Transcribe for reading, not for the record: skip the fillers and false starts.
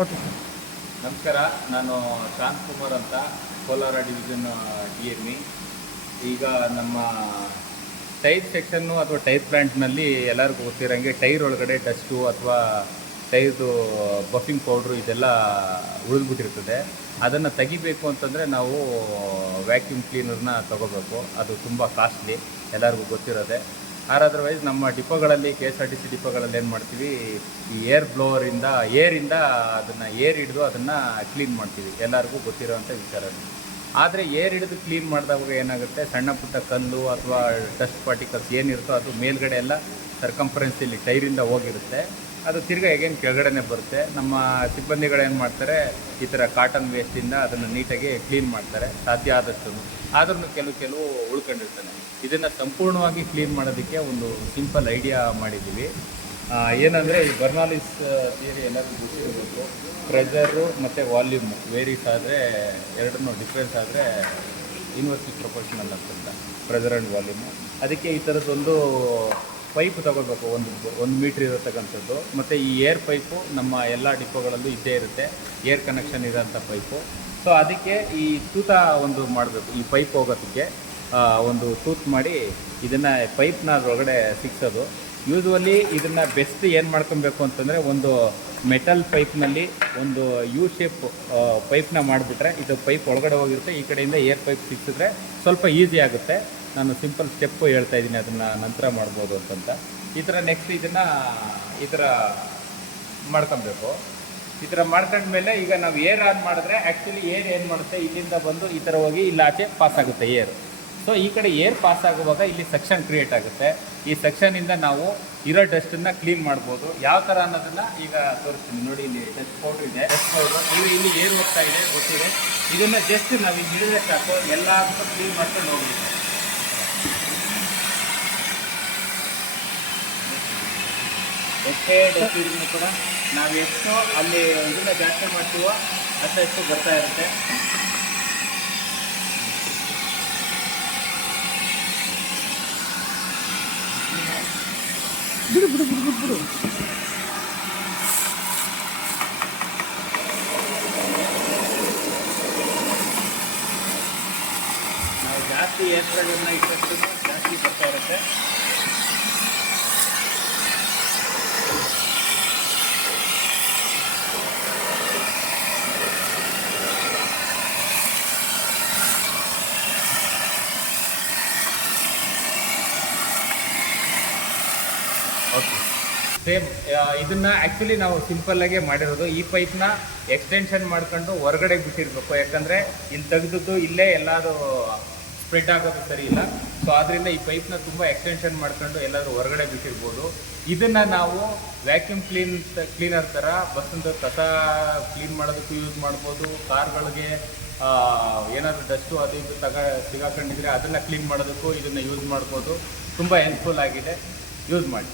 Okay sir. ನಮಸ್ಕಾರ. ನಾನು ಶಾಂತ್ ಕುಮಾರ್ ಅಂತ, ಕೋಲಾರ ಡಿವಿಷನ್ DME. ಈಗ ನಮ್ಮ ಟೈರ್ ಸೆಕ್ಷನ್ನು ಅಥವಾ ಟೈರ್ ಪ್ಲ್ಯಾಂಟ್ನಲ್ಲಿ ಎಲ್ಲರಿಗೂ ಗೊತ್ತಿರೋಂಗೆ ಟೈರ್ ಒಳಗಡೆ ಡಸ್ಟು ಅಥವಾ ಟೈರ್ದು ಬಫಿಂಗ್ ಪೌಡ್ರು ಇದೆಲ್ಲ ಉಳಿದ್ಬಿಟ್ಟಿರ್ತದೆ. ಅದನ್ನು ತೆಗಿಬೇಕು ಅಂತಂದರೆ ನಾವು ವ್ಯಾಕ್ಯೂಮ್ ಕ್ಲೀನರ್ನ ತೊಗೋಬೇಕು. ಅದು ತುಂಬ ಕಾಸ್ಟ್ಲಿ, ಎಲ್ಲರಿಗೂ ಗೊತ್ತಿರೋದೆ. ಅದರ್ವೈಸ್ ನಮ್ಮ ಡಿಪೋಗಳಲ್ಲಿ KSRTC ಡಿಪೋಗಳಲ್ಲಿ ಏನು ಮಾಡ್ತೀವಿ, ಈ ಏರ್ ಬ್ಲೋವರಿಂದ ಅದನ್ನು ಏರ್ ಹಿಡಿದು ಅದನ್ನು ಕ್ಲೀನ್ ಮಾಡ್ತೀವಿ, ಎಲ್ಲರಿಗೂ ಗೊತ್ತಿರೋವಂಥ ವಿಚಾರ. ಆದರೆ ಏರ್ ಹಿಡಿದು ಕ್ಲೀನ್ ಮಾಡಿದಾಗ ಏನಾಗುತ್ತೆ, ಸಣ್ಣ ಪುಟ್ಟ ಕಲ್ಲು ಅಥವಾ ಡಸ್ಟ್ ಪಾರ್ಟಿಕಲ್ಸ್ ಏನಿರುತ್ತೋ ಅದು ಮೇಲ್ಗಡೆ ಎಲ್ಲ ಸರ್ಕಂಫರೆನ್ಸಲ್ಲಿ ಟೈರಿಂದ ಹೋಗಿರುತ್ತೆ. ಅದು ತಿರ್ಗಾ ಹೇಗೇನು ಕೆಳಗಡೆನೇ ಬರುತ್ತೆ. ನಮ್ಮ ಸಿಬ್ಬಂದಿಗಳು ಏನು ಮಾಡ್ತಾರೆ, ಈ ಥರ ಕಾಟನ್ ವೇಸ್ಟಿಂದ ಅದನ್ನು ನೀಟಾಗಿ ಕ್ಲೀನ್ ಮಾಡ್ತಾರೆ ಸಾಧ್ಯ ಆದಷ್ಟು. ಆದ್ರೂ ಕೆಲವು ಉಳ್ಕೊಂಡಿರ್ತಾನೆ. ಇದನ್ನು ಸಂಪೂರ್ಣವಾಗಿ ಕ್ಲೀನ್ ಮಾಡೋದಕ್ಕೆ ಒಂದು ಸಿಂಪಲ್ ಐಡಿಯಾ ಮಾಡಿದ್ದೀವಿ. ಏನಂದರೆ, ಈ ಬರ್ನಾಲಿಸ್ ಥಿಯರಿ ಎಲ್ಲರಿಗೂ ಗೊತ್ತಿರಬೇಕು. ಪ್ರೆಷರು ಮತ್ತು ವಾಲ್ಯೂಮ್ ವೇರೀಸ್ ಆದರೆ, ಎರಡನ್ನೂ ಡಿಫ್ರೆನ್ಸ್ ಆದರೆ ಇನ್ವರ್ಸ್ಲಿ ಪ್ರೊಪೋರ್ಷನಲ್ ಅಂತಂದ ಪ್ರೆಷರ್ ಆ್ಯಂಡ್ ವಾಲ್ಯೂಮು. ಅದಕ್ಕೆ ಈ ಥರದ್ದೊಂದು ಪೈಪ್ ತೊಗೋಬೇಕು, ಒಂದು ಮೀಟ್ರ್ ಇರತಕ್ಕಂಥದ್ದು. ಮತ್ತು ಈ ಏರ್ ಪೈಪು ನಮ್ಮ ಎಲ್ಲ ಡಿಪೋಗಳಲ್ಲೂ ಇದ್ದೇ ಇರುತ್ತೆ, ಏರ್ ಕನೆಕ್ಷನ್ ಇರೋಂಥ ಪೈಪು. ಸೊ ಅದಕ್ಕೆ ಈ ತೂತ ಒಂದು ಮಾಡಬೇಕು. ಈ ಪೈಪ್ ಹೋಗೋದಕ್ಕೆ ಒಂದು ತೂತ್ ಮಾಡಿ ಇದನ್ನು ಪೈಪ್ನ ಅದರೊಳಗಡೆ ಸಿಕ್ಸೋದು. ಯೂಸ್ವಲಿ ಇದನ್ನು ಬೆಸ್ಟ್ ಏನು ಮಾಡ್ಕೊಬೇಕು ಅಂತಂದರೆ, ಒಂದು ಮೆಟಲ್ ಪೈಪ್ನಲ್ಲಿ ಒಂದು ಯು ಶೇಪ್ ಪೈಪ್ನ ಮಾಡಿಬಿಟ್ರೆ ಇದು ಪೈಪ್ ಒಳಗಡೆ ಹೋಗಿರುತ್ತೆ. ಈ ಕಡೆಯಿಂದ ಏರ್ ಪೈಪ್ ಸಿಕ್ಕಿದ್ರೆ ಸ್ವಲ್ಪ ಈಸಿ ಆಗುತ್ತೆ. ನಾನು ಸಿಂಪಲ್ ಸ್ಟೆಪ್ಪು ಹೇಳ್ತಾ ಇದ್ದೀನಿ, ಅದನ್ನು ನಂತರ ಮಾಡ್ಬೋದು ಅಂತಂತ. ಈ ಥರ ನೆಕ್ಸ್ಟ್ ಇದನ್ನು ಈ ಥರ ಮಾಡ್ಕೊಬೇಕು. ಈ ಥರ ಮಾಡ್ಕೊಂಡ್ಮೇಲೆ ಈಗ ನಾವು ಏರ್ ಆನ್ ಮಾಡಿದ್ರೆ ಆ್ಯಕ್ಚುಲಿ ಏರ್ ಏನು ಮಾಡುತ್ತೆ, ಇಲ್ಲಿಂದ ಬಂದು ಈ ಥರ ಹೋಗಿ ಇಲ್ಲಿ ಆಚೆ ಪಾಸ್ ಆಗುತ್ತೆ ಏರ್. ಸೊ ಈ ಕಡೆ ಏರ್ ಪಾಸ್ ಆಗುವಾಗ ಇಲ್ಲಿ ಸೆಕ್ಷನ್ ಕ್ರಿಯೇಟ್ ಆಗುತ್ತೆ. ಈ ಸೆಕ್ಷನಿಂದ ನಾವು ಇರೋ ಡಸ್ಟನ್ನು ಕ್ಲೀನ್ ಮಾಡ್ಬೋದು. ಯಾವ ಥರ ಅನ್ನೋದನ್ನು ಈಗ ತೋರಿಸ್ತೀನಿ ನೋಡಿ. ಇಲ್ಲಿ ಡಸ್ಟ್ ಪೌಡ್ರ್ ಇದೆ, ಡಸ್ಟ್ ಪೌಡ್ರು ಇಲ್ಲಿ ಏರ್ ಹೋಗ್ತಾ ಇದೆ ಗೊತ್ತಿದೆ. ಇದನ್ನು ಜಸ್ಟ್ ನಾವು ಇಲ್ಲಿ ಹಿಡಿದ್ರೆ ಸಾಕು, ಎಲ್ಲ ಕ್ಲೀನ್ ಮಾಡ್ಕೊಂಡು ಹೋಗ್ಬೇಕು. ಎಷ್ಟೇ ಡಸ್ಟ್ ಇದ್ರೂ ಕೂಡ ನಾವು ಎಷ್ಟು ಅಲ್ಲಿ ಇದನ್ನು ಜಾಸ್ತಿ ಮಾಡ್ತೀವೋ ಅಷ್ಟು ಬರ್ತಾ ಇರುತ್ತೆ. ಬಿಡು. ನಾವು ಜಾಸ್ತಿ ಏರ್ ಪ್ರೆಷರ್ನ ಇಟ್ಟಷ್ಟು ಜಾಸ್ತಿ ಬರ್ತಾ ಇರುತ್ತೆ. ಓಕೆ, ಸೇಮ್ ಇದನ್ನು ಆ್ಯಕ್ಚುಲಿ ನಾವು ಸಿಂಪಲ್ಲಾಗೆ ಮಾಡಿರೋದು. ಈ ಪೈಪ್ನ ಎಕ್ಸ್ಟೆನ್ಷನ್ ಮಾಡ್ಕೊಂಡು ಹೊರಗಡೆ ಬಿಟ್ಟಿರಬೇಕು. ಯಾಕಂದರೆ ಇಲ್ಲಿ ತೆಗೆದದ್ದು ಇಲ್ಲೇ ಎಲ್ಲಾದರೂ ಸ್ಪ್ರೆಡ್ ಆಗೋದು ಸರಿ ಇಲ್ಲ. ಸೊ ಆದ್ದರಿಂದ ಈ ಪೈಪ್ನ ತುಂಬ ಎಕ್ಸ್ಟೆನ್ಷನ್ ಮಾಡ್ಕೊಂಡು ಎಲ್ಲಾದರೂ ಹೊರಗಡೆ ಬಿಟ್ಟಿರ್ಬೋದು. ಇದನ್ನು ನಾವು ವ್ಯಾಕ್ಯೂಮ್ ಕ್ಲೀನರ್ ಥರ ಬಸ್ಸಿಂದ ಕಸ ಕ್ಲೀನ್ ಮಾಡೋದಕ್ಕೂ ಯೂಸ್ ಮಾಡ್ಬೋದು. ಕಾರ್ಗಳಿಗೆ ಏನಾದರೂ ಡಸ್ಟು ಅದು ಇದು ಸಿಗಾಕೊಂಡಿದ್ರೆ ಅದನ್ನು ಕ್ಲೀನ್ ಮಾಡೋದಕ್ಕೂ ಇದನ್ನು ಯೂಸ್ ಮಾಡ್ಬೋದು. ತುಂಬ ಹೆಲ್ಪ್ಫುಲ್ ಆಗಿದೆ, ಯೂಸ್ ಮಾಡಿ.